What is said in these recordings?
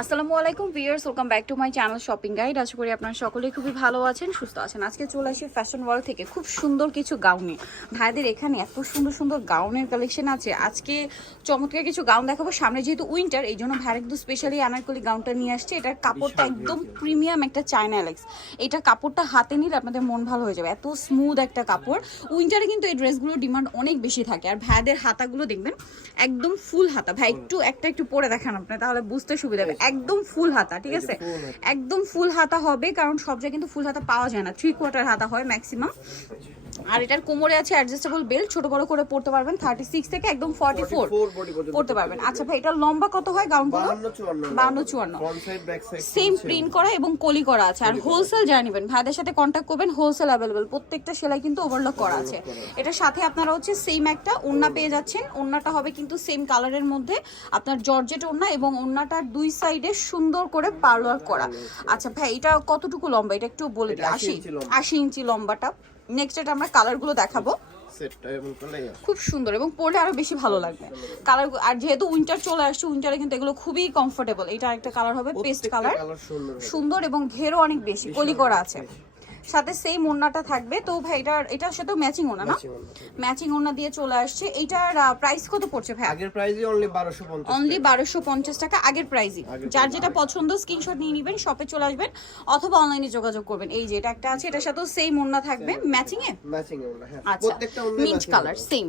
আসসালামু আলাইকুম viewers welcome back to my channel shopping guide. আশা করি আপনারা সকলেই খুবই ভালো আছেন সুস্থ আছেন। আজকে চলে আসি ফ্যাশন ওয়ার্ল্ড থেকে খুব সুন্দর কিছু গাউনে ভাইদের এখানে এত সুন্দর সুন্দর গাউনের কালেকশন আছে। আজকে চমৎকার কিছু গাউন দেখাবো। সামনে যেহেতু উইন্টার এই জন্য ভাইয়ের একদম স্পেশালি আনারকলি গাউনটা নিয়ে আসছে। এটার কাপড়টা একদম প্রিমিয়াম একটা চায়না অ্যালেক্স এটা কাপড়টা হাতে নিলে আপনাদের মন ভালো হয়ে যাবে। এত স্মুথ একটা কাপড়। উইন্টারে কিন্তু এই ড্রেসগুলোর ডিমান্ড অনেক বেশি থাকে। আর ভাইদের হাতাগুলো দেখবেন একদম ফুল হাতা। ভাই একটু একটা একটু পরে দেখান আপনি তাহলে বুঝতে সুবিধা হবে। একদম ফুল হাতা ঠিক আছে? একদম ফুল হাতা হবে কারণ সব জায়গায় কিন্তু ফুল হাতা পাওয়া যায় না। থ্রি কোয়ার্টার হাতা হয় ম্যাক্সিমাম আর এটার কোমরে আছে অ্যাডজাস্টেবল বেল্ট ছোট বড় করে পড়তে পারবেন থার্টি সিক্স থেকে একদম ফর্টি ফোর পড়তে পারবেন। আচ্ছা ভাই এটার লম্বা কত হয় গাউনগুলো বান্ন চুয়ান্ন। সেম প্রিন্ট করা এবং কলি করা আছে। আর হোলসেল যা নেবেন ভাইদের সাথে কন্ট্যাক্ট করবেন হোলসেল অ্যাভেলেবেল প্রত্যেকটা সেলাই কিন্তু ওভারলক করা আছে। এটার সাথে আপনারা হচ্ছে সেম একটা ওড়না পেয়ে যাচ্ছেন। ওড়নাটা হবে কিন্তু সেম কালারের মধ্যে আপনার জর্জেট ওড়না এবং ওড়নাটার দুই সাইডে সুন্দর করে পার্লার করা। আচ্ছা ভাই এটা কতটুকু লম্বা? এটা একটু বলে দিই। এটা আশি 80 আশি ইঞ্চি লম্বাটা। নেক্সট এটা আমরা কালারগুলো দেখাবো। খুব সুন্দর এবং পরলে আরও বেশি ভালো লাগবে। কালার আর যেহেতু উইন্টার চলে আসছে উইন্টারে কিন্তু এগুলো খুবই কমফোর্টেবল এটা একটা কালার হবে পেস্ট কালার সুন্দর এবং ঘেরও অনেক বেশি। কলি করা আছে। সাথে সেই ওড়নাটা থাকবে। তো ভাই এটার এটার সাথেও ম্যাচিং ওড়না না? ম্যাচিং ওড়না দিয়ে চলে আসছে। এটার প্রাইস কত পড়ছে ভাই? আগের প্রাইসই অনলি 1250 অনলি বারোশো পঞ্চাশ টাকা আগের প্রাইসই যার যেটা পছন্দ স্ক্রিনশট নিয়ে নেবেন শপে চলে আসবেন অথবা অনলাইনে যোগাযোগ করবেন। এই যে এটা একটা আছে এটার সাথেও সেই ওড়না থাকবে ম্যাচিং এ ম্যাচিং ওড়না হ্যাঁ। আচ্ছা। প্রত্যেকটা মিন্ট কালার সেম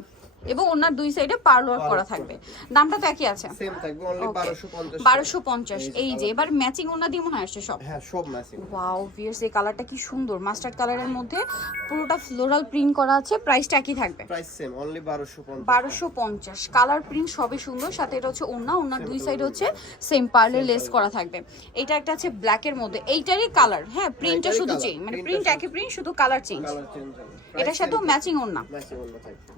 এবং ওনার দুই সাইডে পার্লার করা থাকবে। দামটা তো একই আছে। সেম থাকবে অনলি 1250 বারোশো পঞ্চাশ এই যে এবার ম্যাচিং ওনা দিয়ে মনে হয় আসছে সব? হ্যাঁ সব ম্যাচিং ওয়াও ভিয়ার্স এই কালারটা কি সুন্দর। মাস্টার্ড কালারের মধ্যে পুরোটা ফ্লোরাল প্রিন্ট করা আছে প্রাইসটা একই থাকবে। প্রাইস সেম অনলি 1250 বারোশো পঞ্চাশ। কালার প্রিন্ট সবই সুন্দর সাথে এটা হচ্ছে ওনা ওনার দুই সাইডে হচ্ছে সেম পার্লের লেস করা থাকবে। এটা একটা আছে ব্ল্যাকের মধ্যে। এইটারই কালার হ্যাঁ প্রিন্টটা শুধু colour, চেঞ্জ মানে প্রিন্ট একই প্রিন্ট শুধু কালার চেঞ্জ এটার সাথেও ম্যাচিং ওনা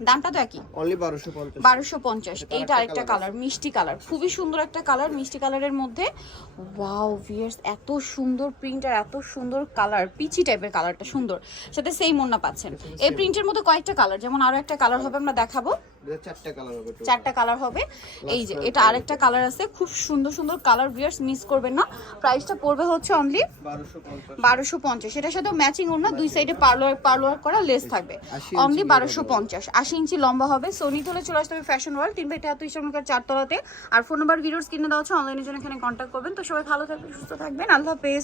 দামটা তো একই। অনলি 1250 বারোশো পঞ্চাশ। এইটা আরেকটা কালার মিষ্টি কালার খুবই সুন্দর একটা কালার মিষ্টি কালারের মধ্যে। ওয়াও এত সুন্দর প্রিন্ট আর এত সুন্দর কালার পিচি টাইপের কালারটা সুন্দর। সাথে সেই মন্না পাচ্ছেন। এই প্রিন্টের মধ্যে কয়েকটা কালার যেমন আরও একটা কালার হবে আমরা দেখাবো। চারটা কালার হবে এই যে এটা আরেকটা কালার আছে। খুব সুন্দর সুন্দর কালার ভিয়ার্স মিস করবেন না। প্রাইসটা পড়বে হচ্ছে অনলি বারোশো পঞ্চাশ। এটার সাথে ম্যাচিং ওড়না দুই সাইডে পার্লার পার্লার করা লেস থাকবে। অনলি বারোশো পঞ্চাশ। আশি ইঞ্চি লম্বা হবে। সোনি হলে চলে আসতে হবে ফ্যাশন ওয়ার্ল্ড তিন বাইটা এত ইসলামকার চারতলাতে। আর ফোন নাম্বার ভিডিওস কিনে দেওয়া হচ্ছে অনলাইনের জন্য এখানে কন্ট্যাক্ট করবেন। তো সবাই ভালো থাকবেন সুস্থ থাকবেন। আল্লাহ হাফেজ।